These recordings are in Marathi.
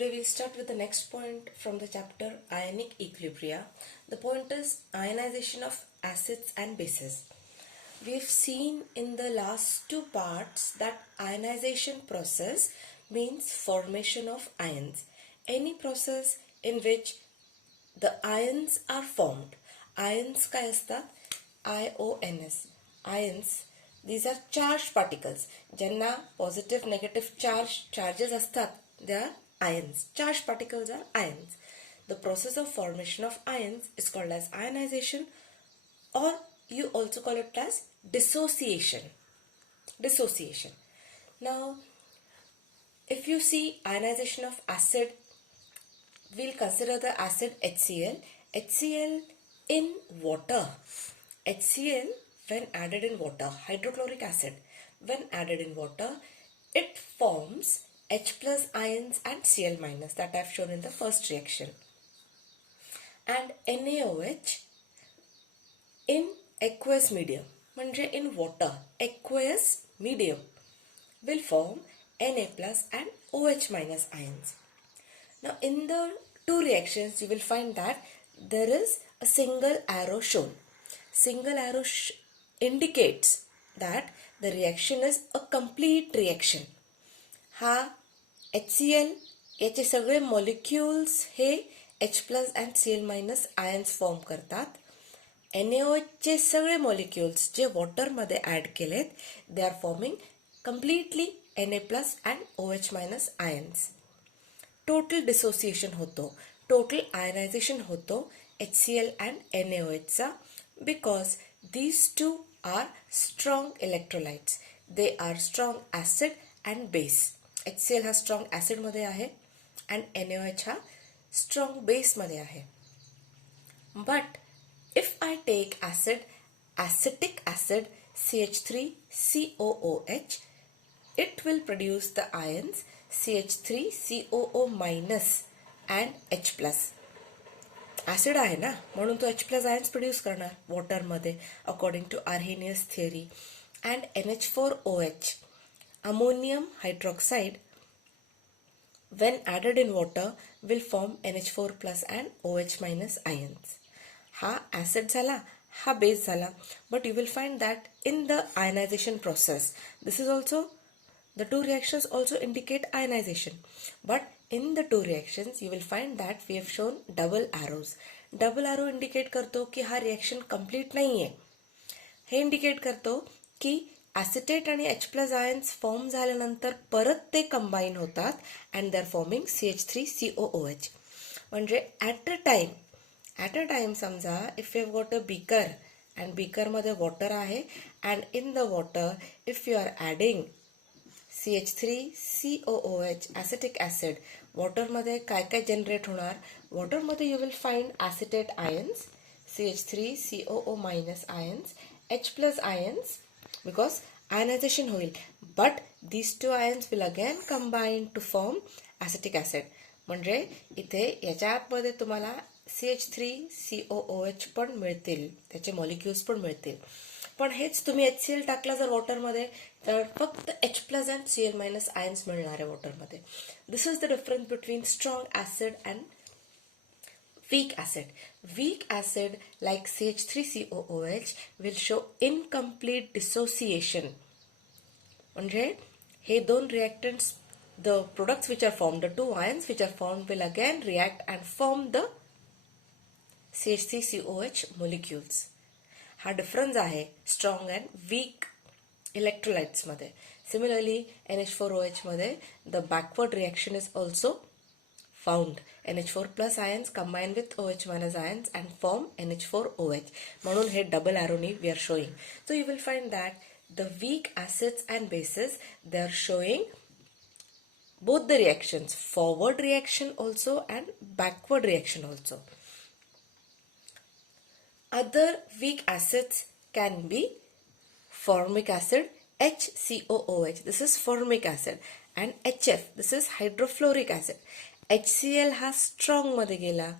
Today we'll start with the next point from the chapter Ionic Equilibria. The point is ionization of acids and bases. We've seen in the last two parts that ionization process means formation of ions. Any process in which the ions are formed. Ions काय असतात? IONS. Ions, these are charged particles. ज्यांना positive, negative charges असतात, they are ions. Charged particles are ions. The process of formation of ions is called as ionization, or you also call it as dissociation. Dissociation. Now, if you see ionization of acid, we'll consider the acid HCl. HCl in water. HCl when added in water, hydrochloric acid, when added in water, it forms H plus ions and Cl minus that I've shown in the first reaction. And NaOH in aqueous medium, म्हणजे in water, aqueous medium will form Na plus and OH minus ions. Now in the two reactions you will find that there is a single arrow shown. Single arrow indicates that the reaction is a complete reaction. हा HCl याचे सगळे molecules हे H plus and Cl minus ions form करतात. NaOH चे सगळे molecules जे water मध्ये add केलेत, they are forming completely Na plus and OH minus ions. Total dissociation होतो, total ionization होतो HCl and NaOH चा, because these two are strong electrolytes. They are strong acid and base. HCl हा strong acid मध्ये आहे and NaOH हा strong base मध्ये आहे. But if I take acetic acid CH3COOH, it will produce the ions CH3COO minus and H plus. Acid आहे ना, म्हणून तो H plus ions प्रोड्यूस करणार वॉटरमध्ये according to Arrhenius theory. And NH4OH, ammonium hydroxide, when added in water will form NH4 plus and OH minus ions. हा acid झाला, हा base झाला, but you will find that in the ionization process, this is also, the two reactions also indicate ionization, but in the two reactions you will find that we have shown double arrows. Double arrow indicate करतो की हा reaction complete नाही आहे. हे indicate करतो की acetate आणि H plus ions form झाल्यानंतर परत ते combine होतात and they are forming CH3COOH. म्हणजे at a time समजा if we have got a beaker and beaker मध्ये water आहे and in the water if you are adding CH3COOH acetic acid, water मध्ये काय काय generate होणार? Water मध्ये you will find acetate ions, CH3COO minus ions, H plus ions, because ionization होईल. But these two ions will again combine to form acetic acid. म्हणजे इथे याच्या आतमध्ये तुम्हाला CH3COOH पण मिळतील, त्याचे molecules पण मिळतील. पण हेच तुम्ही HCl टाकला जर वॉटरमध्ये तर फक्त H plus and Cl minus ions मिळणार आहे वॉटरमध्ये. This is the difference between strong acid and weak acid. Weak acid like CH3COOH will show incomplete dissociation. म्हणजे हे दोन reactants, the products which are formed, the two ions which are formed will again react and form the CH3COOH molecules. हा डिफरन्स आहे स्ट्रॉंग अँड वीक इलेक्ट्रोलाइट्स मध्ये. सिमिलरली NH4OH मध्ये the backward reaction is also found. NH4 plus ions combine with OH minus ions and form NH4OH. म्हणून हे double arrowनी we are showing. So you will find that the weak acids and bases, they are showing both the reactions, forward reaction also and backward reaction also. Other weak acids can be formic acid, HCOOH, this is formic acid, and HF, this is hydrofluoric acid. HCl हा strong मध्ये गेला,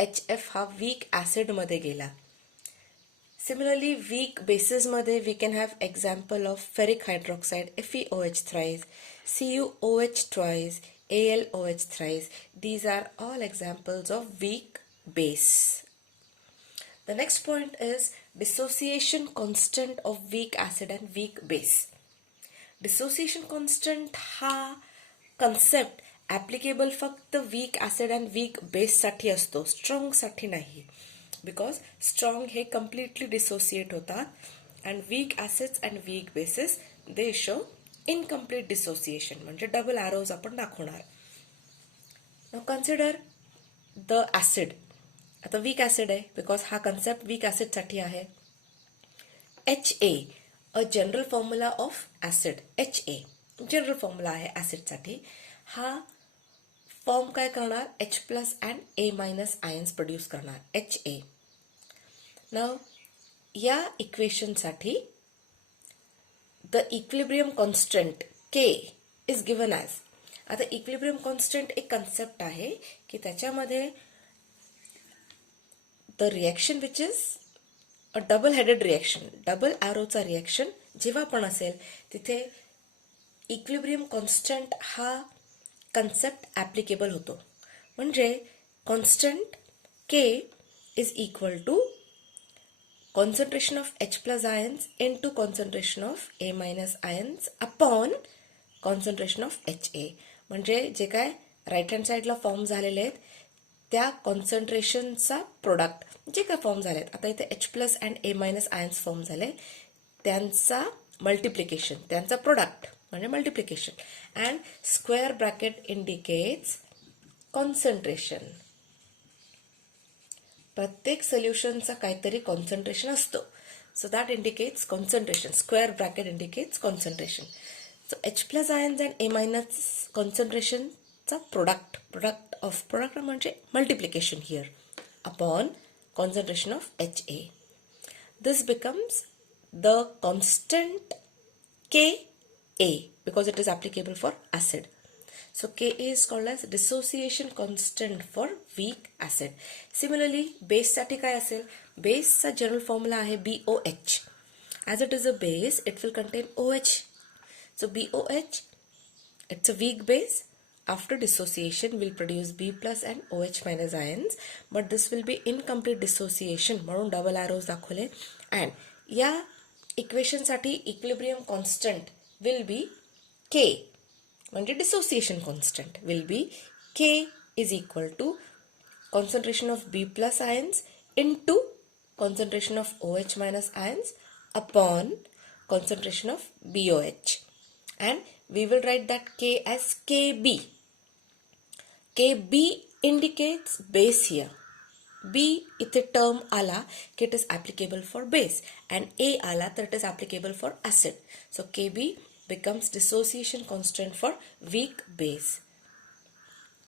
HF हा weak acid मध्ये गेला. Similarly, weak bases मध्ये we can have example of ferric hydroxide, FeOH thrice, CuOH twice, AlOH thrice. These are all examples of weak base. The next point is dissociation constant of weak acid and weak base. Dissociation constant हा concept applicable फक्त weak acid and weak base साठी असतो, strong साठी नाही. Because strong हे completely dissociate होतात and weak acids and weak bases they show incomplete dissociation, म्हणजे double arrows आपण दाखवणार. Now consider the acid. आता weak acid आहे because हा concept weak acid साठी आहे. HA, a general formula of acid. HA general formula आहे acid साठी. हा फॉर्म काय करणार, H plus and A minus ions produce करणार, HA. Now या इक्वेशन साठी the equilibrium constant K is given as. आता equilibrium constant एक concept आहे की त्याच्यामध्ये the reaction which is a double headed reaction, double arrow चा reaction जेव्हा पण असेल तिथे equilibrium constant हा concept applicable होतो. म्हणजे constant K is equal to concentration of H plus ions into concentration of A minus ions upon concentration of HA. म्हणजे जे काय राईट हँड साईडला फॉर्म झालेले आहेत त्या कॉन्सन्ट्रेशनचा प्रोडक्ट जे काय फॉर्म झाले आहेत, आता इथे H plus and A minus ions form झाले, त्यांचा मल्टिप्लिकेशन, त्यांचा प्रोडक्ट म्हणजे multiplication. And square bracket indicates concentration. प्रत्येक सोल्युशनचा काहीतरी कॉन्सन्ट्रेशन असतो, so that indicates concentration. Square bracket indicates concentration. So H plus ions and A minus कॉन्सन्ट्रेशनचा प्रोडक्ट म्हणजे multiplication here upon concentration of HA. This becomes the constant Ka because it is applicable for acid. So Ka is called as dissociation constant for weak acid. Similarly, base साठी काय असेल, base चा general formula आहे BOH. As it is a base, it will contain OH. So BOH, it's a weak base. After dissociation will produce B plus and OH minus ions, but this will be incomplete dissociation म्हणून double arrows दाखवले. and या इक्वेशन साठी equilibrium constant will be K, म्हणजे dissociation constant will be K is equal to concentration of B plus ions into concentration of OH minus ions upon concentration of BOH, and we will write that K as KB. KB indicates base here. B इथे टर्म आला की it is applicable for base and A आला तर it is applicable for acid. So KB becomes dissociation constant for weak base.